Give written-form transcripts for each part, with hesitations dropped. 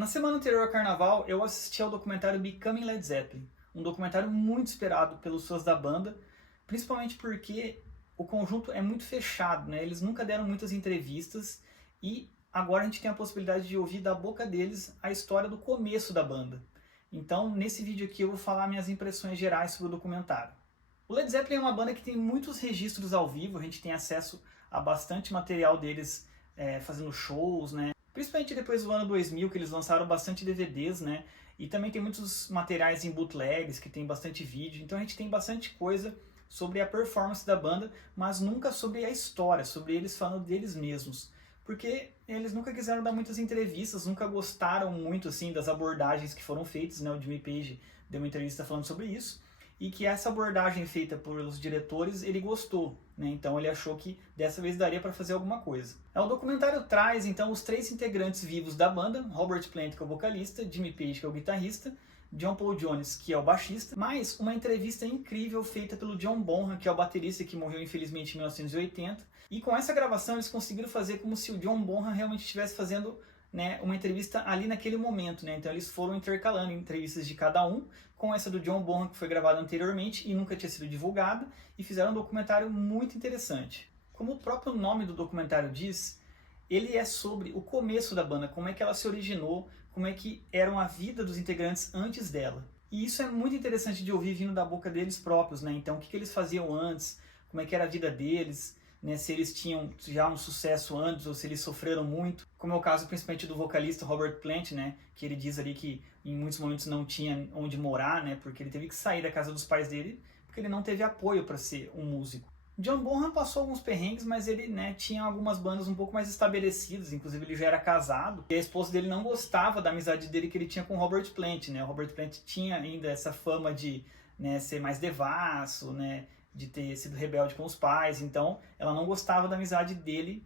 Na semana anterior ao carnaval, eu assisti ao documentário Becoming Led Zeppelin, um documentário muito esperado pelos fãs da banda, principalmente porque o conjunto é muito fechado, né? Eles nunca deram muitas entrevistas e agora a gente tem a possibilidade de ouvir da boca deles a história do começo da banda. Então, nesse vídeo aqui eu vou falar minhas impressões gerais sobre o documentário. O Led Zeppelin é uma banda que tem muitos registros ao vivo, a gente tem acesso a bastante material deles fazendo shows, né? Principalmente depois do ano 2000, que eles lançaram bastante DVDs, né? E também tem muitos materiais em bootlegs, que tem bastante vídeo. Então a gente tem bastante coisa sobre a performance da banda, mas nunca sobre a história, sobre eles falando deles mesmos. Porque eles nunca quiseram dar muitas entrevistas, nunca gostaram muito assim das abordagens que foram feitas, né? O Jimmy Page deu uma entrevista falando sobre isso. E que essa abordagem feita pelos diretores, ele gostou, né? Então ele achou que dessa vez daria para fazer alguma coisa. O documentário traz então os três integrantes vivos da banda, Robert Plant, que é o vocalista, Jimmy Page, que é o guitarrista, John Paul Jones, que é o baixista, mais uma entrevista incrível feita pelo John Bonham, que é o baterista que morreu infelizmente em 1980. E com essa gravação eles conseguiram fazer como se o John Bonham realmente estivesse fazendo, né, uma entrevista ali naquele momento, né? Então eles foram intercalando entrevistas de cada um, com essa do John Bonham, que foi gravada anteriormente e nunca tinha sido divulgada, e fizeram um documentário muito interessante. Como o próprio nome do documentário diz, ele é sobre o começo da banda, como é que ela se originou, como é que era a vida dos integrantes antes dela. E isso é muito interessante de ouvir vindo da boca deles próprios, né? Então o que eles faziam antes, como é que era a vida deles, né, se eles tinham já um sucesso antes ou se eles sofreram muito, como é o caso principalmente do vocalista Robert Plant, né, que ele diz ali que em muitos momentos não tinha onde morar, né, porque ele teve que sair da casa dos pais dele, porque ele não teve apoio para ser um músico. John Bonham passou alguns perrengues, mas ele, né, tinha algumas bandas um pouco mais estabelecidas, inclusive ele já era casado, e a esposa dele não gostava da amizade dele que ele tinha com Robert Plant, né. O Robert Plant tinha ainda essa fama de, né, ser mais devasso, né, de ter sido rebelde com os pais, então ela não gostava da amizade dele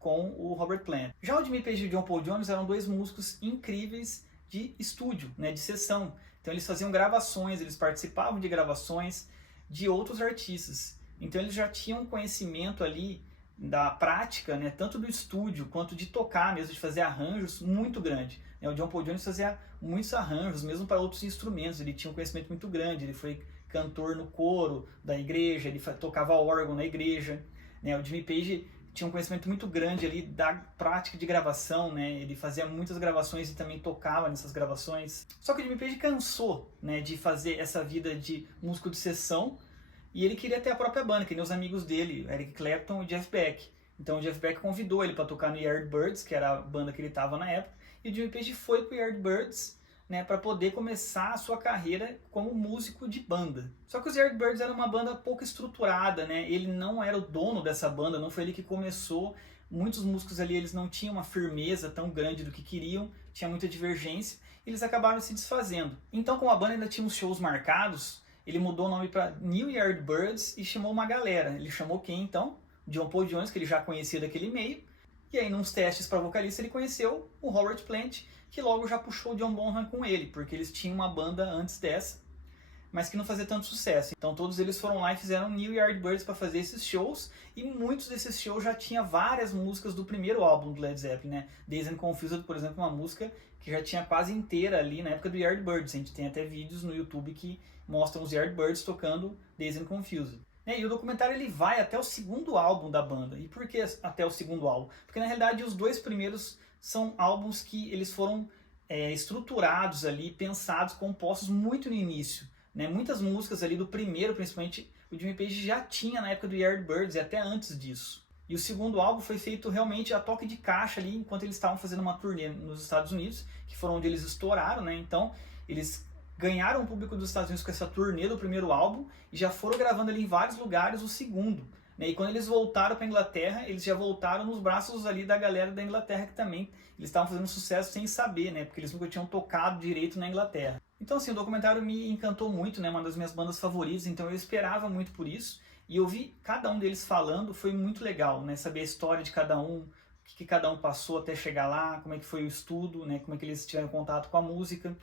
com o Robert Plant. Já o Jimmy Page e o John Paul Jones eram dois músicos incríveis de estúdio, né, de sessão. Então eles faziam gravações, eles participavam de gravações de outros artistas. Então eles já tinham conhecimento ali da prática, né, tanto do estúdio quanto de tocar mesmo, de fazer arranjos muito grande. O John Paul Jones fazia muitos arranjos, mesmo para outros instrumentos, ele tinha um conhecimento muito grande, ele foi cantor no coro da igreja, ele tocava órgão na igreja, né? O Jimmy Page tinha um conhecimento muito grande ali da prática de gravação, né? Ele fazia muitas gravações e também tocava nessas gravações. Só que o Jimmy Page cansou, né, de fazer essa vida de músico de sessão e ele queria ter a própria banda, que nem os amigos dele, Eric Clapton e Jeff Beck. Então o Jeff Beck convidou ele para tocar no Yardbirds, que era a banda que ele estava na época, e o Jimmy Page foi para o Yardbirds, né, para poder começar a sua carreira como músico de banda. Só que os Yardbirds era uma banda pouco estruturada, né? Ele não era o dono dessa banda, não foi ele que começou. Muitos músicos ali eles não tinham uma firmeza tão grande do que queriam, tinha muita divergência, e eles acabaram se desfazendo. Então, como a banda ainda tinha uns shows marcados, ele mudou o nome para New Yardbirds e chamou uma galera. Ele chamou quem então? John Paul Jones, que ele já conhecia daquele meio, e aí, nos testes para vocalista, ele conheceu o Robert Plant, que logo já puxou o John Bonham com ele, porque eles tinham uma banda antes dessa, mas que não fazia tanto sucesso. Então todos eles foram lá e fizeram New Yardbirds para fazer esses shows, e muitos desses shows já tinha várias músicas do primeiro álbum do Led Zeppelin, né? Dazed and Confused, por exemplo, uma música que já tinha quase inteira ali na época do Yardbirds. A gente tem até vídeos no YouTube que mostram os Yardbirds tocando Dazed and Confused. E o documentário ele vai até o segundo álbum da banda. E por que até o segundo álbum? Porque na realidade os dois primeiros são álbuns que eles foram estruturados ali, pensados, compostos muito no início, né? Muitas músicas ali do primeiro, principalmente, o Jimmy Page já tinha na época do Yardbirds e até antes disso. E o segundo álbum foi feito realmente a toque de caixa ali, enquanto eles estavam fazendo uma turnê nos Estados Unidos, que foram onde eles estouraram, né? Então eles ganharam o público dos Estados Unidos com essa turnê do primeiro álbum e já foram gravando ali em vários lugares o segundo, né? E quando eles voltaram para a Inglaterra, eles já voltaram nos braços ali da galera da Inglaterra, que também eles estavam fazendo sucesso sem saber, né? Porque eles nunca tinham tocado direito na Inglaterra. Então assim, o documentário me encantou muito, né? Uma das minhas bandas favoritas, então eu esperava muito por isso. E ouvir cada um deles falando foi muito legal, né? Saber a história de cada um, o que cada um passou até chegar lá, como é que foi o estudo, né? Como é que eles tiveram contato com a música.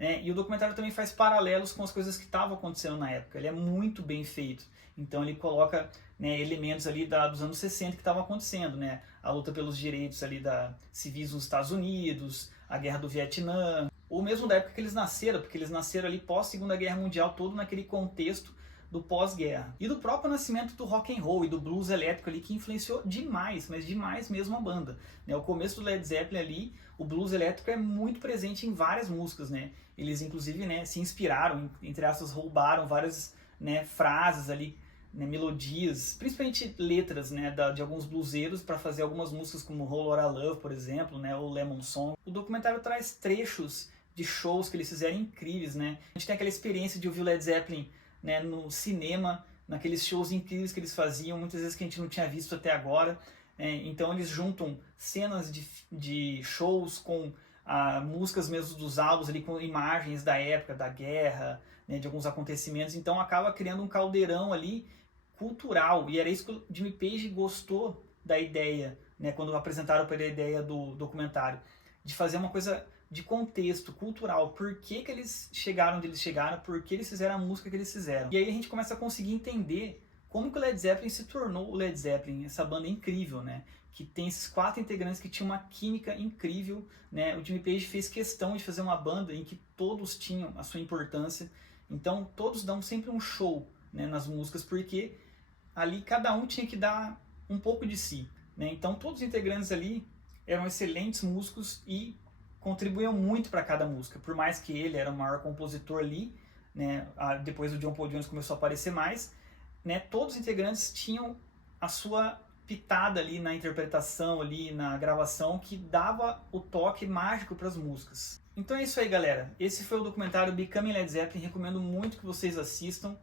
E o documentário também faz paralelos com as coisas que estavam acontecendo na época. Ele é muito bem feito. Então ele coloca, né, elementos ali dos anos 60 que estavam acontecendo, né? A luta pelos direitos ali civis nos Estados Unidos, a Guerra do Vietnã, ou mesmo da época que eles nasceram, porque eles nasceram ali pós Segunda Guerra Mundial, todo naquele contexto do pós-guerra. E do próprio nascimento do rock and roll e do blues elétrico ali, que influenciou demais, mas demais mesmo a banda. Né? O começo do Led Zeppelin ali, o blues elétrico é muito presente em várias músicas, né? Eles inclusive, né, se inspiraram, entre aspas, roubaram várias, né, frases ali, né, melodias, principalmente letras, né, de alguns bluseiros para fazer algumas músicas como Whole Lotta Love, por exemplo, né, ou Lemon Song. O documentário traz trechos de shows que eles fizeram incríveis, né? A gente tem aquela experiência de ouvir o Led Zeppelin, né, no cinema, naqueles shows incríveis que eles faziam, muitas vezes que a gente não tinha visto até agora. Então eles juntam cenas de shows com músicas mesmo dos álbuns, ali, com imagens da época, da guerra, né, de alguns acontecimentos. Então acaba criando um caldeirão ali cultural, e era isso que o Jimmy Page gostou da ideia, né, quando apresentaram para ele a ideia do documentário, de fazer uma coisa de contexto cultural, por que eles chegaram onde eles chegaram, por que eles fizeram a música que eles fizeram. E aí a gente começa a conseguir entender como que o Led Zeppelin se tornou o Led Zeppelin, essa banda incrível, né? Que tem esses 4 integrantes que tinham uma química incrível, né? O Jimmy Page fez questão de fazer uma banda em que todos tinham a sua importância, então todos dão sempre um show, né, nas músicas, porque ali cada um tinha que dar um pouco de si, né? Então todos os integrantes ali eram excelentes músicos e contribuíam muito para cada música, por mais que ele era o maior compositor ali, né? Depois o John Paul Jones começou a aparecer mais, né? Todos os integrantes tinham a sua pitada ali na interpretação, ali na gravação, que dava o toque mágico para as músicas. Então é isso aí, galera. Esse foi o documentário Becoming Led Zeppelin. Recomendo muito que vocês assistam,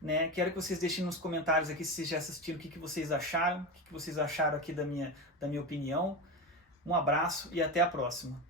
né? Quero que vocês deixem nos comentários aqui se vocês já assistiram, o que vocês acharam, o que vocês acharam aqui da minha opinião. Um abraço e até a próxima.